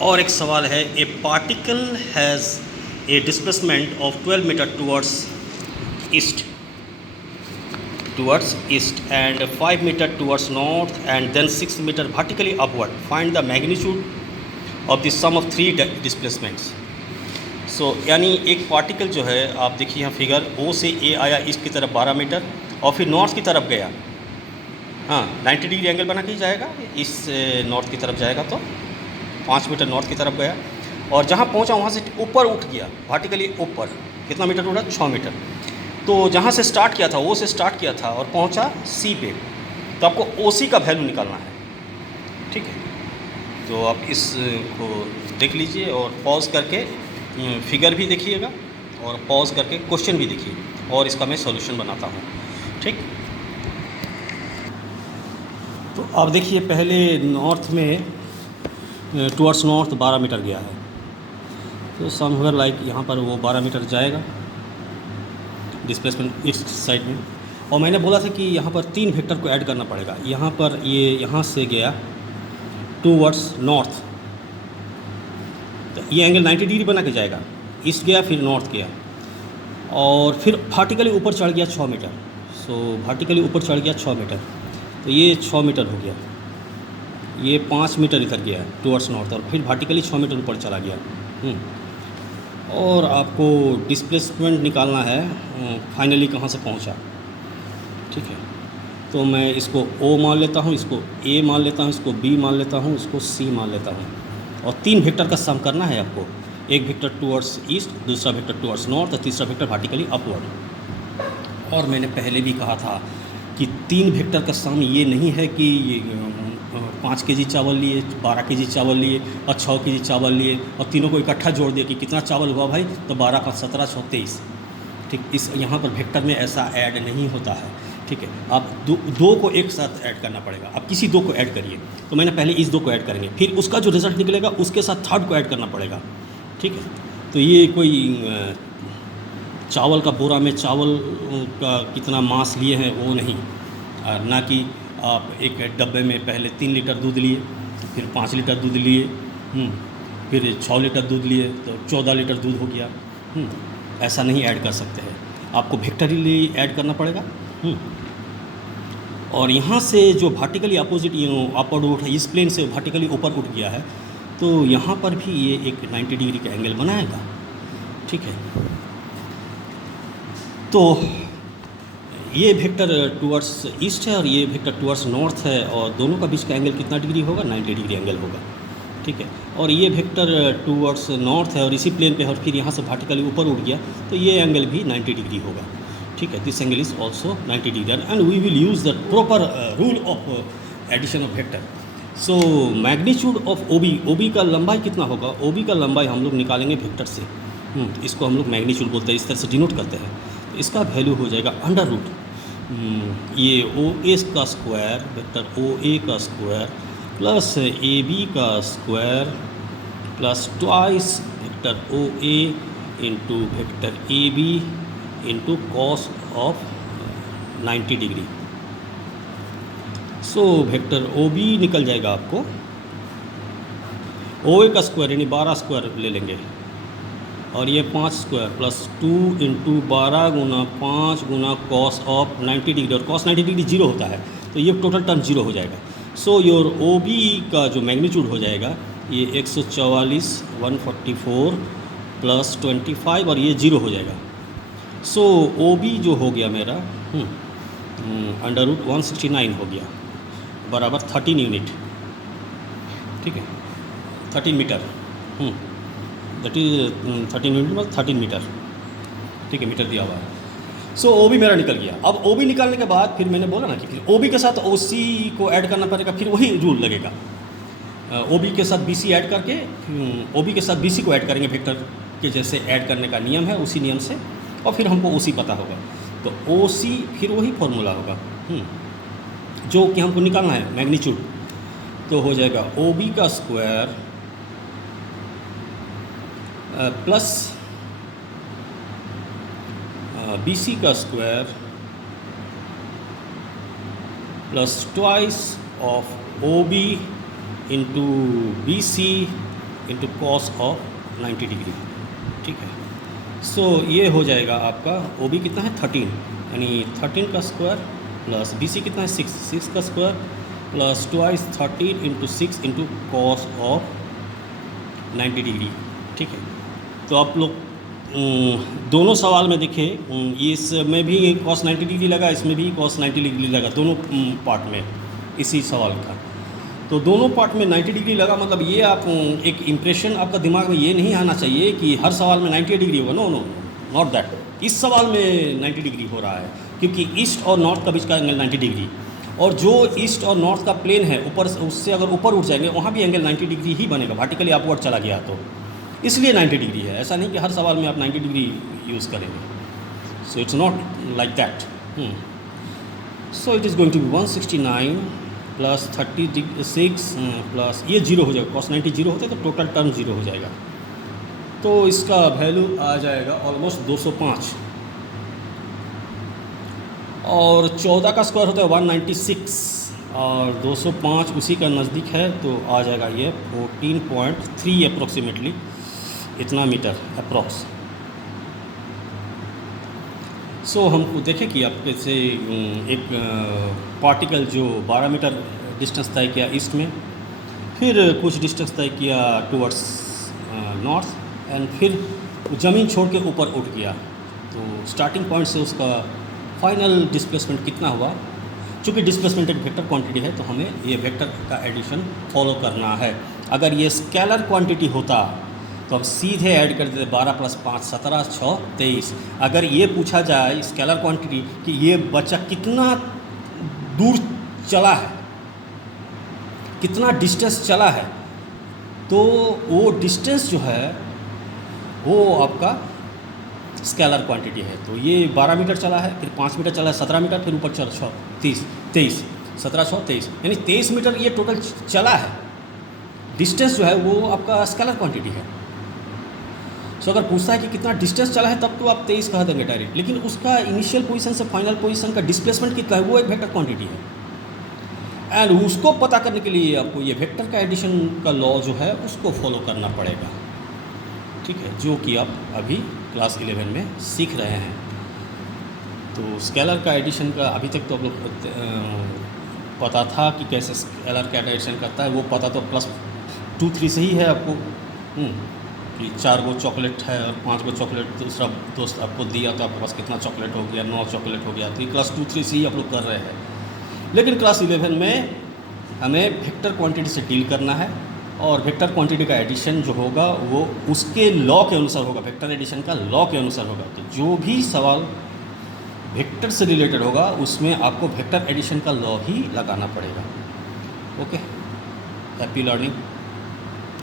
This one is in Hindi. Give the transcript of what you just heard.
और एक सवाल है, a particle has a displacement of 12 metre east towards east and 5 meter towards north and then 6 meter vertically upward. Find the magnitude of the sum of three displacements. So यानी एक पार्टिकल जो है, आप देखिए यहाँ फिगर, O से A आया ईस्ट की तरफ 12 मीटर और फिर नॉर्थ की तरफ गया। हाँ, 90 डिग्री एंगल बना के जाएगा, इस नॉर्थ की तरफ जाएगा तो 5 मीटर नॉर्थ की तरफ गया और जहाँ पहुँचा वहाँ से ऊपर उठ गया, वर्टिकली ऊपर। कितना मीटर उड़ा? 6 मीटर। तो जहाँ से स्टार्ट किया था, ओ से स्टार्ट किया था और पहुँचा सी पे, तो आपको ओ सी का वैल्यू निकालना है। ठीक है, तो आप इसको देख लीजिए और पॉज करके फिगर भी देखिएगा और पॉज करके क्वेश्चन भी देखिए और इसका मैं सॉल्यूशन बनाता हूँ। ठीक, तो आप देखिए पहले नॉर्थ में टुवर्ड्स नॉर्थ 12 मीटर गया है, तो समवेयर लाइक यहाँ पर वो 12 मीटर जाएगा डिस्प्लेसमेंट ईस्ट साइड में। और मैंने बोला था कि यहाँ पर 3 वेक्टर को ऐड करना पड़ेगा। यहाँ पर ये यहाँ से गया टूवर्ड्स नॉर्थ, तो ये एंगल 90 डिग्री बना के जाएगा। ईस्ट गया फिर नॉर्थ गया और फिर वर्टिकली ऊपर चढ़ गया 6 मीटर। सो वर्टिकली ऊपर चढ़ गया 6 मीटर, तो ये 6 मीटर हो गया। ये 5 मीटर इधर गया टूवर्ड्स नॉर्थ और फिर वर्टिकली 6 मीटर ऊपर चला गया। और आपको डिस्प्लेसमेंट निकालना है फाइनली कहाँ से पहुँचा। ठीक है, तो मैं इसको ओ मान लेता हूँ, इसको ए मान लेता हूँ, इसको बी मान लेता हूँ, इसको सी मान लेता हूँ और 3 वेक्टर का सम करना है आपको। एक वेक्टर टुवर्ड्स ईस्ट, दूसरा वेक्टर टुवर्ड्स नॉर्थ और तीसरा वेक्टर वर्टिकली अपवर्ड। और मैंने पहले भी कहा था कि 3 वेक्टर का सम ये नहीं है कि 5 केजी चावल लिए, 12 केजी चावल लिए और 6 केजी चावल लिए और तीनों को इकट्ठा जोड़ दिया कि कितना चावल हुआ भाई, तो 12 5 17 6 23। ठीक, इस यहाँ पर वेक्टर में ऐसा ऐड नहीं होता है। ठीक है, आप दो को एक साथ ऐड करना पड़ेगा। आप किसी 2 को ऐड करिए, तो मैंने पहले इस 2 को ऐड करेंगे, फिर उसका जो रिजल्ट निकलेगा उसके साथ 3rd को ऐड करना पड़ेगा। ठीक है, तो ये कोई चावल का बोरा में चावल का कितना मास लिए हैं वो नहीं, ना कि आप एक डब्बे में पहले 3 लीटर दूध लिए, फिर 5 लीटर दूध लिए, फिर 6 लीटर दूध लिए तो 14 लीटर दूध हो गया। ऐसा नहीं ऐड कर सकते हैं, आपको वेक्टरली ऐड करना पड़ेगा। और यहाँ से जो वर्टिकली अपोजिट अपवर्ड उठ है, इस प्लेन से वर्टिकली ऊपर उठ गया है, तो यहाँ पर भी ये एक 90 डिग्री का एंगल बनाएगा। ठीक है, तो ये वेक्टर टुवर्ड्स ईस्ट है और ये वेक्टर टुवर्ड्स नॉर्थ है और दोनों का बीच का एंगल कितना डिग्री होगा? 90 डिग्री एंगल होगा। ठीक है, और ये वेक्टर टुवर्ड्स नॉर्थ है और इसी प्लेन पे है और फिर यहाँ से वर्टिकली ऊपर उठ गया, तो ये एंगल भी 90 डिग्री होगा। ठीक है, this angle is also 90 degree and we will use the proper rule of addition of vector. So magnitude of O B का लंबाई कितना होगा? ओ बी का लंबाई हम लोग निकालेंगे वेक्टर से। इसको हम लोग मैग्नीट्यूड बोलते हैं, इस तरह से डिनोट करते हैं। तो इसका वैल्यू हो जाएगा अंडर रूट ये ओ ए का स्क्वायर, वेक्टर ओ ए का स्क्वायर प्लस ए बी का square plus twice vector O A into vector A B into cos of 90 degree. So vector O B निकल जाएगा आपको, ओ ए का स्क्वायर यानी 12 स्क्वायर ले लेंगे और ये 5 square plus 2 into 12 Guna 5 Guna cos of 90 degree, और कॉस 90 डिग्री 0 होता है, तो ये टोटल टर्म 0 हो जाएगा। सो योर ओ बी का जो मैग्नीट्यूड हो जाएगा ये 144 144 प्लस 25 और ये 0 हो जाएगा। सो ओ बी जो हो गया मेरा अंडर रूट 169 हो गया बराबर 13 यूनिट। ठीक है, 13 मीटर, दैट इज 13 यूनिट मतलब 13 मीटर। ठीक है, मीटर दिया हुआ है। सो ओ बी मेरा निकल गया। अब ओ बी निकालने के बाद फिर मैंने बोला ना कि फिर ओ बी के साथ ओ सी को ऐड करना पड़ेगा, फिर वही रूल लगेगा। ओ बी के साथ बी सी ऐड करके ओ बी के साथ बी सी को ऐड करेंगे, वेक्टर के जैसे ऐड करने का नियम है उसी नियम से, और फिर हमको ओ सी पता होगा तो ओ सी फिर वही फॉर्मूला होगा जो कि हमको निकालना है मैग्नीट्यूड। तो हो जाएगा ओ बी का स्क्वायर प्लस बी सी का square plus twice of O B into B C into cos of 90 degree, ठीक है। सो ये हो जाएगा आपका ओ बी कितना है 13, यानी 13 का स्क्वायर प्लस बी सी कितना है 6 का square plus twice 13 into 6 into cos of 90 degree, ठीक है। तो आप लोग दोनों सवाल में देखें, इसमें भी cos 90 डिग्री लगा, इसमें भी cos 90 डिग्री लगा, दोनों पार्ट में इसी सवाल का। तो दोनों पार्ट में 90 डिग्री लगा, मतलब ये आप एक इम्प्रेशन आपका दिमाग में ये नहीं आना चाहिए कि हर सवाल में 90 डिग्री होगा। No no, not that. इस सवाल में 90 डिग्री हो रहा है क्योंकि ईस्ट और नॉर्थ का बीच का एंगल 90 डिग्री, और जो ईस्ट और नॉर्थ का प्लेन है ऊपर, उससे अगर ऊपर उठ जाएंगे वहाँ भी एंगल 90 डिग्री ही बनेगा, वर्टिकली अपवर्ड चला गया तो इसलिए 90 डिग्री है। ऐसा नहीं कि हर सवाल में आप 90 डिग्री यूज़ करेंगे। So it's not like that. So it is going to be 169 plus 36 plus ये 0 हो जाएगा, cos 90 0 होता है तो टोटल टर्म 0 हो जाएगा। तो इसका वैल्यू आ जाएगा ऑलमोस्ट 205, और 14 का स्क्वायर होता है 196, और 205 उसी का नज़दीक है तो आ जाएगा ये 14.3 अप्रोक्सीमेटली, इतना मीटर अप्रॉक्स। सो हमको देखें कि आप कैसे एक पार्टिकल जो 12 मीटर डिस्टेंस तय किया ईस्ट में, फिर कुछ डिस्टेंस तय किया टुवर्ड्स नॉर्थ, एंड फिर ज़मीन छोड़ के ऊपर उठ गया। तो स्टार्टिंग पॉइंट से उसका फाइनल डिस्प्लेसमेंट कितना हुआ, चूँकि डिस्प्लेसमेंट एक वेक्टर क्वांटिटी है तो हमें ये वेक्टर का एडिशन फॉलो करना है। अगर ये स्केलर क्वांटिटी होता तो हम सीधे ऐड कर देते 12 + 5 17 6 23। अगर ये पूछा जाए स्केलर क्वांटिटी कि ये बच्चा कितना दूर चला है, कितना डिस्टेंस चला है, तो वो डिस्टेंस जो है वो आपका स्केलर क्वांटिटी है। तो ये 12 मीटर चला है, फिर 5 मीटर चला है, 17 मीटर, फिर ऊपर 23 17 6 23, यानी 23 मीटर ये टोटल चला है। डिस्टेंस जो है वो आपका स्केलर क्वांटिटी है। सो अगर पूछता है कि कितना डिस्टेंस चला है तब तो आप 23 कह देंगे डायरेक्ट, लेकिन उसका इनिशियल पोजीशन से फाइनल पोजीशन का डिस्प्लेसमेंट कितना है वो एक वेक्टर क्वांटिटी है, एंड उसको पता करने के लिए आपको ये वेक्टर का एडिशन का लॉ जो है उसको फॉलो करना पड़ेगा, ठीक है, जो कि आप अभी क्लास 11 में सीख रहे हैं। तो स्केलर का एडिशन का अभी तक तो आप लोग पता था कि कैसे स्केलर का एडिशन करता है, वो पता तो +2 3 से ही है आपको, कि 4 गो चॉकलेट है और 5 गो चॉकलेट दूसरा दोस्त आपको दिया तो आपके पास कितना चॉकलेट हो गया, 9 चॉकलेट हो गया। तो ये क्लास 2 3 से ही आप लोग कर रहे हैं, लेकिन क्लास 11 में हमें वेक्टर क्वांटिटी से डील करना है, और वेक्टर क्वांटिटी का एडिशन जो होगा वो उसके लॉ के अनुसार होगा, वेक्टर एडिशन का लॉ के अनुसार होगा। तो जो भी सवाल वेक्टर से रिलेटेड होगा उसमें आपको वेक्टर एडिशन का लॉ ही लगाना पड़ेगा। Okay, happy learning.